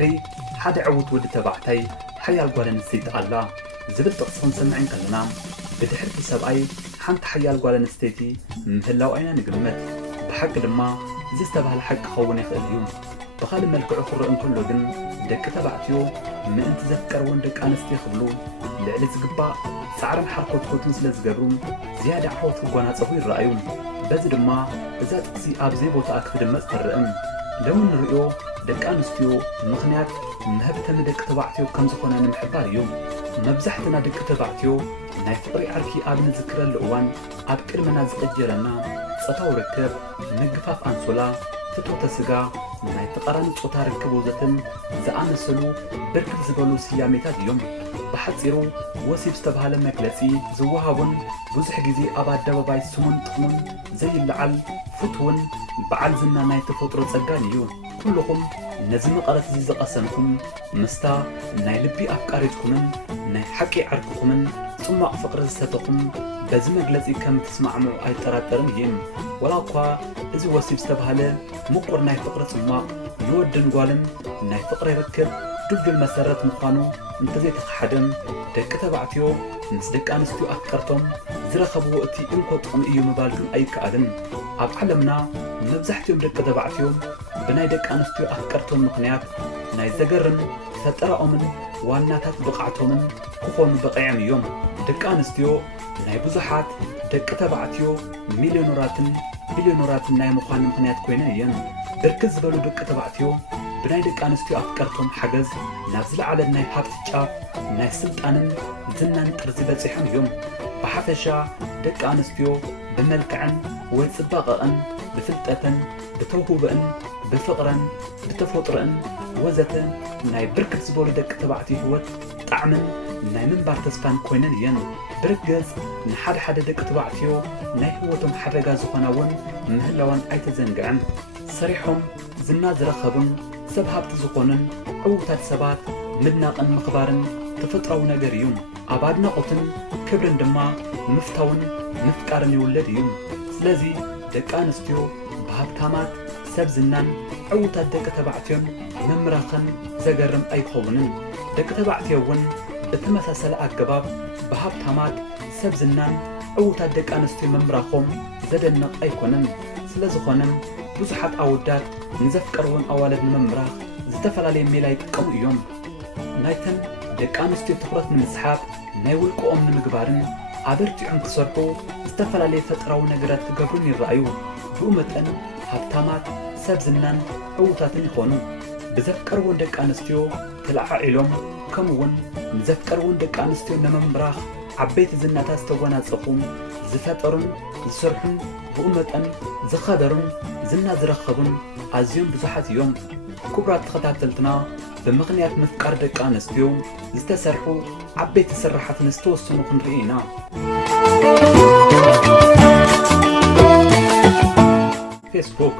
بدحري حدا عوت ولد تبعتي حيال ጓል ኣንስተይቲ ኣላ ዝብል ጥቕሲ ክንሰምዕ ከለና ብድሕርቲ ሰብኣይ ሓንቲ ሓያል ጓል ኣንስተይቲ ምህላው ኣይና ንግምት ብሓቂ ድማ እዚ ዝተባህለ ሓቂ ክኸውን ይኽእል እዩ ብኻልእ መልክዑ ክርአ እንከሎ ግን ደቂ ተባዕትዮ ምእንቲ ዘፍቀርዎን ደቂ ኣንስትዮ ክብሉ ልዕሊ ዝግባእ ፃዕርን ሓርኮትኮትን ስለ ዝገብሩ ዝያዳ ዓወት ክጎናፀፉ ይረኣዩ በዚ ድማ እዛ ጥቕሲ ኣብዘይ ቦታ ክትድመፅ ትርአም ሎሚ ንሪኦ ደቂ ኣንስትዮ ምኽንያት መህብተን ደቂ ተባዕትዮ ከም ዝኾነ ንምሕባር እዩ መብዛሕትና ደቂ ተባዕትዮ ናይ ፍቕሪ ዓርኪ ኣብ ንዝክረሉ እዋን ኣብ ቅድመና ዝቕጀለና ፆታዊ ርክብ ምግፋፍ ኣንሶላ ፍትወተ ስጋ ናይ ተቃራኒ ፆታ ርክብ ወዘተን ዝኣመሰሉ ብርክት ዝበሉ ስያሜታት እዮም ብሓፂሩ ወሲብ ዝተባህለ መግለፂ ዝወሃቡን ብዙሕ ግዜ ኣብ ኣደባባይ ስሙን ጥቕሙን ዘይለዓል ፍትውን በዓል ዝና ናይ ተፈጥሮ ፀጋን እዩ ኩልኹም ነዚ መቐረት እዚ ዝቐሰምኩም ምስታ ናይ ልቢ ኣፍቃሪትኩምን ናይ ሓቂ ዓርክኹምን ጽማቕ ፍቕሪ ዝሰተኹም በዚ መግለፂ ከም ትስማዕምዑ ኣይጠራጠርን እየን ወላ እኳ እዚ ወሲብ ዝተባህለ ምቁር ናይ ፍቕሪ ጽማቕ ንወድን ጓልን ናይ ፍቕሪ ርክብ ድልድል መሰረት ምዃኑ እንተዘይተኸሓደም ደቂ ተባዕትዮ ምስ ደቂ ኣንስትዮ ኣፍቀርቶም ዝረኸብዎ እቲ እንኮ ጥቕሚ እዩ ምባል ግን ኣይከኣልን ኣብ ዓለምና መብዛሕትኦም ደቂ ተባዕትዮ ብናይ ደቂ ኣንስትዮ ኣፍቀርቶም ምኽንያት ናይ ዘገርም ፈጠራኦምን ዋናታት ብቕዓቶምን ክኾኑ በቒዖም እዮም ደቂ ኣንስትዮ ናይ ብዙሓት ደቂ ተባዕትዮ ሚልዮነራትን ቢልዮነራትን ናይ ምዃን ምኽንያት ኮይነን እየን ብርክት ዝበሉ ደቂ ተባዕትዮ ብናይ ደቂ ኣንስትዮ ኣፍቀርቶም ሓገዝ ናብ ዝለዓለ ናይ ሃብቲ ጫፍ ናይ ስልጣንን ዝናን ጥርዚ በፂሖም እዮም ብሓፈሻ ደቂ ኣንስትዮ ብመልክዕን ወይ ጽባቐአን ብፍልጠተን ብተውህበአን ብፍቕረን ብተፈጥሮአን ወዘተ ናይ ብርክት ዝበሉ ደቂ ተባዕትዮ ህይወት ጣዕምን ናይ ምንባር ተስፋን ኮይነን እየን ብርግፅ ንሓደ ሓደ ደቂ ተባዕትዮ ናይ ህይወቶም ሓደጋ ዝኾና እውን ምህላወን ኣይተዘንግዕን ሰሪሖም ዝና ዝረኸቡን ሰብ ሃብቲ ዝኾኑን ዕውታት ሰባት ምድናቕን ምኽባርን ተፈጥራዊ ነገር እዩ ኣብ ኣድናቖትን ክብርን ድማ ምፍታውን ምፍቃርን ይውለድ እዩ ስለዚ ደቂ ኣንስትዮ ብሃብታማት ሰብ ዝናን ዕውታት ደቂ ተባዕትዮን መምራኽን ዘገርም ኣይኸውንን ደቂ ተባዕትዮ እውን ብተመሳሰለ ኣገባብ ብሃብታማት ሰብ ዝናን ዕውታት ደቂ ኣንስትዮ መምራኾም ዘደንቕ ኣይኮነን ስለ ዝኾነም ብዙሓት ኣወዳት ንዘፍቀርዎን ኣዋለድ ንምምራኽ ዝተፈላለየ ሜላ ይጥቀሙ እዮም ናይተን ደቂ ኣንስትዮ ትኩረት ንምስሓብ ናይ ውልቆኦም ንምግባርን ኣበርቲዖም ክሰርሑ ዝተፈላለየ ፈጠራዊ ነገራት ክገብሩን ይረኣዩ ብኡ መጠን ሃብታማት ሰብ ዝናን ዕውታትን ይኾኑ ብዘፍቀርዎን ደቂ ኣንስትዮ ተለዓዒሎም ከምኡውን ንዘፍቀርዎን ደቂ ኣንስትዮ ንምምራኽ ዓበይቲ ዝናታት ዝተጎናፀፉ ዝፈጠሩን ዝሰርሑን ብኡ መጠን ዝኸበሩን ዝና ዝረኸቡን ኣዝዮም ብዙሓት እዮም ክቡራት ተኸታተልትና ብምኽንያት ምፍቃር ደቂ ኣንስትዮ ዝተሰርሑ ዓበይቲ ስራሓት ንዝተወሰኑ ክንርኢ ኢና ፌስቡክ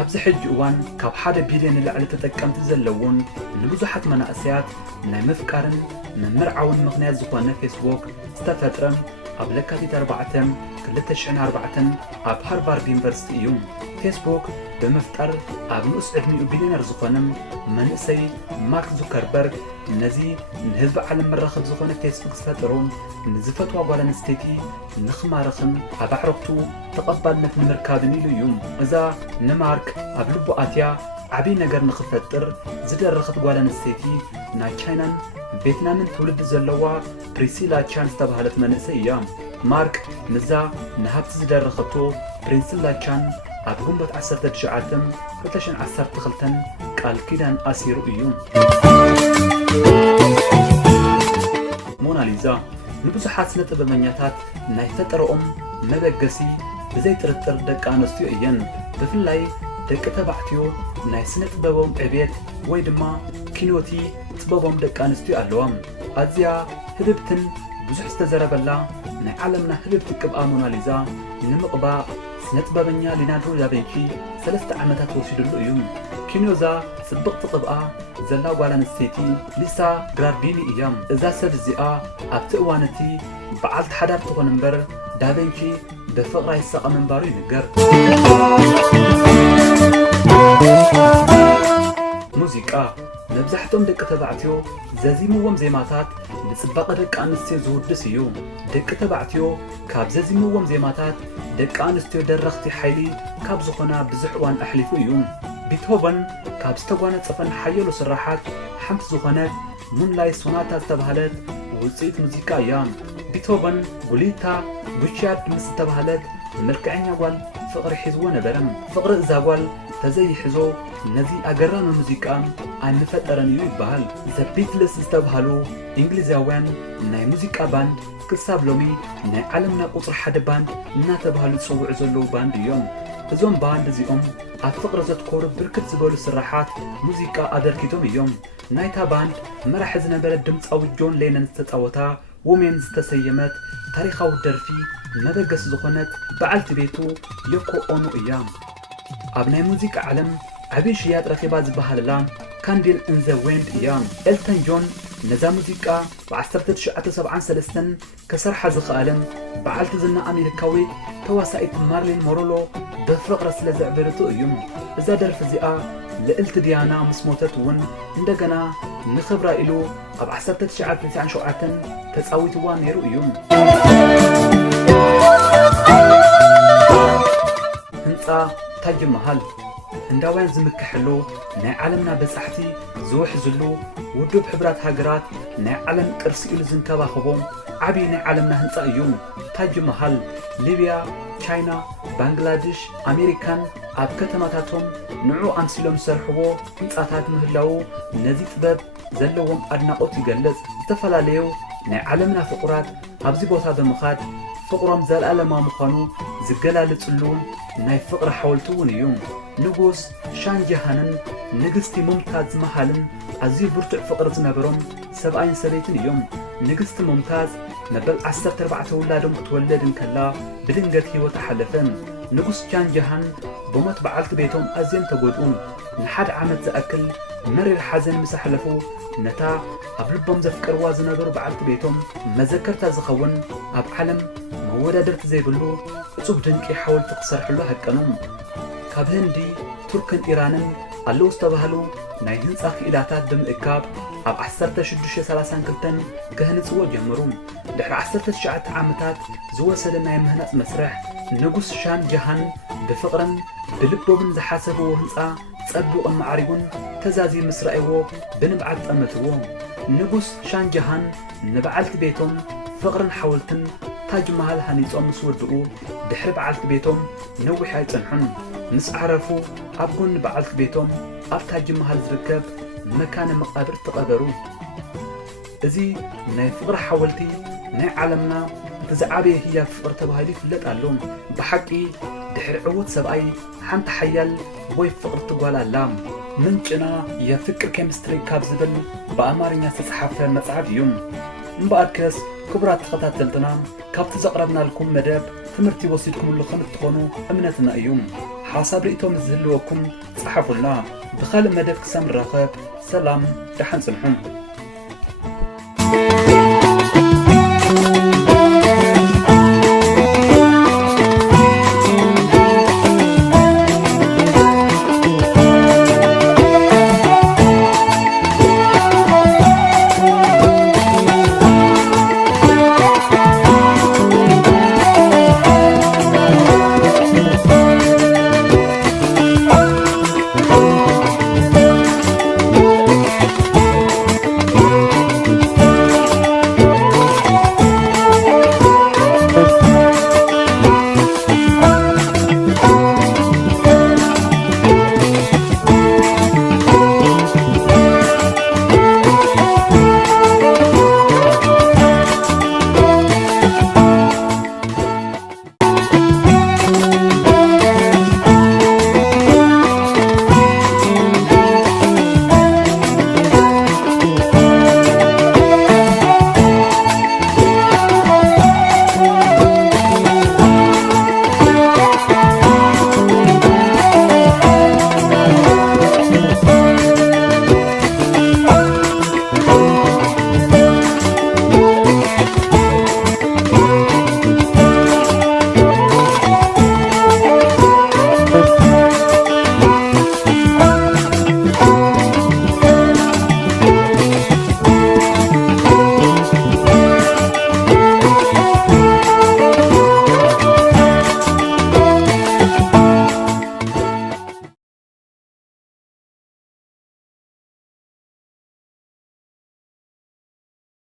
ኣብዚ ሕጂ እዋን ካብ 1 ቢልዮን ንላዕሊ ተጠቀምቲ ዘለውን ንብዙሓት መናእሰያት ናይ ምፍቃርን ምምርዓውን ምኽንያት ዝኾነ ፌስቡክ ዝተፈጥረ ኣብ ለካቲት 4 2004 ኣብ ሃርቫርድ ዩኒቨርሲቲ እዩ ፌስቡክ ብምፍጣር ኣብ ንኡስ ዕድሚኡ ቢልዮነር ዝኾነ መንእሰይ ማርክ ዙከርበርግ ነዚ ንህዝቢ ዓለም መራኸቢ ዝኾነ ፌስቡክ ዝፈጠሩ ንዝፈትዋ ጓል ኣንስተይቲ ንኽማርኽን ኣብ ኣዕርኽቱ ተቐባልነት ንምርካብን ኢሉ እዩ እዛ ንማርክ ኣብ ልቡ ኣትያ ዓብይ ነገር ንኽፈጥር ዝደረኸት ጓል ኣንስተይቲ ናይ ቻይናን ቪየትናምን ትውልዲ ዘለዋ ፕሪሲላ ቻን ዝተባህለት መንእሰይ እያ ማርክ ንዛ ንሃብቲ ዝደረኸቶ ፕሪሲላ ቻን ኣብ ግንቦት 19 2012 ቃል ኪዳን ኣሲሩ እዩ ሞናሊዛ ንብዙሓት ስነ ጥበበኛታት ናይ ፈጠረኦም መበገሲ ብዘይ ጥርጥር ደቂ ኣንስትዮ እየን ብፍላይ ደቂ ተባዕትዮ ናይ ስነ ጥበቦም ዕብየት ወይ ድማ ኪኖቲ ጥበቦም ደቂ ኣንስትዮ ኣለዎም ኣዝያ ህብብትን ብዙሕ ዝተዘረበላ ናይ ዓለምና ህብብቲ ቅብኣ ሞናሊዛ ንምቕባእ ስነ ጥበበኛ ሊናርዶ ዳቪንቺ 3 ዓመታት ወሲዱሉ እዩ ኪኖዛ ጽብቕቲ ቅብኣ ዘላ ጓል ኣንስተይቲ ሊሳ ግራርዲኒ እያ እዛ ሰብ እዚኣ ኣብቲ እዋን እቲ በዓልቲ ሓዳር ትኾን እምበር ዳቪንቺ ብፍቕራ ይሳቐ ምንባሩ ይንገር ሙዚቃ መብዛሕትኦም ደቂ ተባዕትዮ ዘዚምዎም ዜማታት ንጽባቐ ደቂ ኣንስትዮ ዝውድስ እዩ። ደቂ ተባዕትዮ ካብ ዘዚምዎም ዜማታት ደቂ ኣንስትዮ ደረኽቲ ሓይሊ ካብ ዝኾና ብዙሕ እዋን ኣሕሊፉ እዩ። ቤትሆቨን ካብ ዝተጓነጸፈን ሓየሉ ስራሓት ሓንቲ ዝኾነት ሙንላይት ሶናታ ዝተባህለት ውፅኢት ሙዚቃ እያ። ቤትሆቨን ጉሊታ ቡቻርድ ምስ ዝተባህለት መልክዐኛ ጓል ፍቕሪ ሒዝዎ ነበረ። ፍቕሪ እዛ ጓል ተዘይሕዞ ነዚ ኣገራሚ ሙዚቃ ኣይንፈጠረን እዩ ይበሃል። ዘ ቢትልስ ዝተባህሉ እንግሊዛውያን ናይ ሙዚቃ ባንድ ክሳብ ሎሚ ናይ ዓለምና ቁፅሪ ሓደ ባንድ እናተባህሉ ዝፅውዑ ዘለዉ ባንድ እዮም። እዞም ባንድ እዚኦም ኣብ ፍቕሪ ዘትኮሩ ብርክት ዝበሉ ስራሓት ሙዚቃ ኣበርኪቶም እዮም። ናይታ ባንድ መራሒ ዝነበረ ድምፃዊ ጆን ሌነን ዝተፃወታ ወሜን ዝተሰየመት ታሪኻዊ ደርፊ መበገስ ዝኾነት በዓልቲ ቤቱ ዮኮ ኦኖ እያ። ኣብ ናይ ሙዚቃ ዓለም ዓብይ ሽያጥ ረኺባ ዝበሃለላ ካንድል ኢን ዘ ዊንድ እያ። ኤልተን ጆን ነዛ ሙዚቃ ብ1973 ከሰርሓ ዝኽኣልን በዓልቲ ዝና ኣሜሪካዊት ተዋሳኢት ማርሊን ሞሮሎ ብፍቕሪ ስለ ዘዕበለቱ እዩ። እዛ ደርፊ እዚኣ ልዕልቲ ዲያና ምስ ሞተት እውን እንደገና ንኽብራ ኢሉ ኣብ 1997 ተፃዊትዋ ነይሩ እዩ። ህንፃ ታጅ መሃል ህንዳውያን ዝምክሕሉ ናይ ዓለምና በጻሕቲ ዝውሕዝሉ ውድብ ሕብራት ሃገራት ናይ ዓለም ቅርሲ ኢሉ ዝንከባኸቦም ዓብይ ናይ ዓለምና ህንፃ እዩ። ታጅ መሃል ሊብያ፣ ቻይና፣ ባንግላዴሽ፣ ኣሜሪካን ኣብ ከተማታቶም ንዑ ኣምሲሎም ዝሰርሕዎ ህንፃታት ምህላው ነዚ ጥበብ ዘለዎም ኣድናቆት ይገልጽ። ዝተፈላለዩ ናይ ዓለምና ፍቑራት ኣብዚ ቦታ ብምኻድ ፍቕሮም ዘለኣለማ ምዃኑ ዝገላለጽሉ ናይ ፍቕሪ ሓወልቲ እውን እዩ። ንጉስ ሻንጃሃንን ንግስቲ ሙምታዝ መሃልን ኣዝዩ ብርቱዕ ፍቕሪ ዝነበሮም ሰብኣይን ሰበይትን እዮም። ንግስቲ ሙምታዝ መበል 14 ውላዶም ክትወለድ እንከላ ብድንገት ህይወት ሓለፈ። ንጉስ ሻንጃሃን ብሞት በዓልቲ ቤቶም ኣዝዮም ተጎድኡ። ንሓደ ዓመት ዝኣክል መሪር ሓዘን ምስ ኣሕለፉ ነታ ኣብ ልቦም ዘፍቀርዋ ዝነበሩ በዓልቲ ቤቶም መዘከርታ ዝኸውን ኣብ ዓለም መወዳደርቲ ዘይብሉ እጹብ ድንቂ ሓወልቲ ክሰርሕሉ ሃቀኖም። ካብ ህንዲ፣ ቱርክን ኢራንን ኣለዉ ዝተባህሉ ናይ ህንፃ ክኢላታት ብምእካብ ኣብ 1632 ክህንፅዎ ጀመሩ። ድሕሪ 19 ዓመታት ዝወሰደ ናይ ምህናፅ መስርሕ ንጉስ ሻንጃሃን ብፍቕርን ብልቦምን ዝሓሰብዎ ህንፃ ጸቢቑን ማዕሪጉን ተዛዚ ምስ ረኣይዎ ብንብዓት ጠመትዎ። ንጉስ ሻንጃሃን ንበዓልቲ ቤቶም ፍቕርን ሓወልትን ታጅ መሃል ሃኒጾም ምስ ወድኡ ድሕሪ በዓልቲ ቤቶም ነዊሕ ኣይጸንሑን። ምስ ዓረፉ ኣብ ጎኒ በዓልቲ ቤቶም ኣብ ታጅ መሃል ዝርከብ መካነ መቃብር ተቐበሩ። እዚ ናይ ፍቕሪ ሓወልቲ ናይ ዓለምና እቲ ዝዓበየ ህያብ ፍቕሪ ተባሂሉ ይፍለጥ ኣሎ። ብሓቂ ድሕሪ ዕዉት ሰብኣይ ሓንቲ ሓያል ወይ ፍቕሪ ትጓል ኣላ። ምንጭና የፍቅር ኬሚስትሪ ካብ ዝብል ብኣማርኛ ዝተፅሓፈ መጽሓፍ እዩ። እምበኣርከስ ክቡራት ተኸታተልትና ካብቲ ዘቕረብናልኩም መደብ ትምህርቲ ወሲድኩምሉ ከም እትኾኑ እምነትና እዩ። ሓሳብ ርእቶም ዝህልወኩም ጽሓፉልና። ብኻልእ መደብ ክሳብ ንራኸብ ሰላም ደሓን ጽንሑ።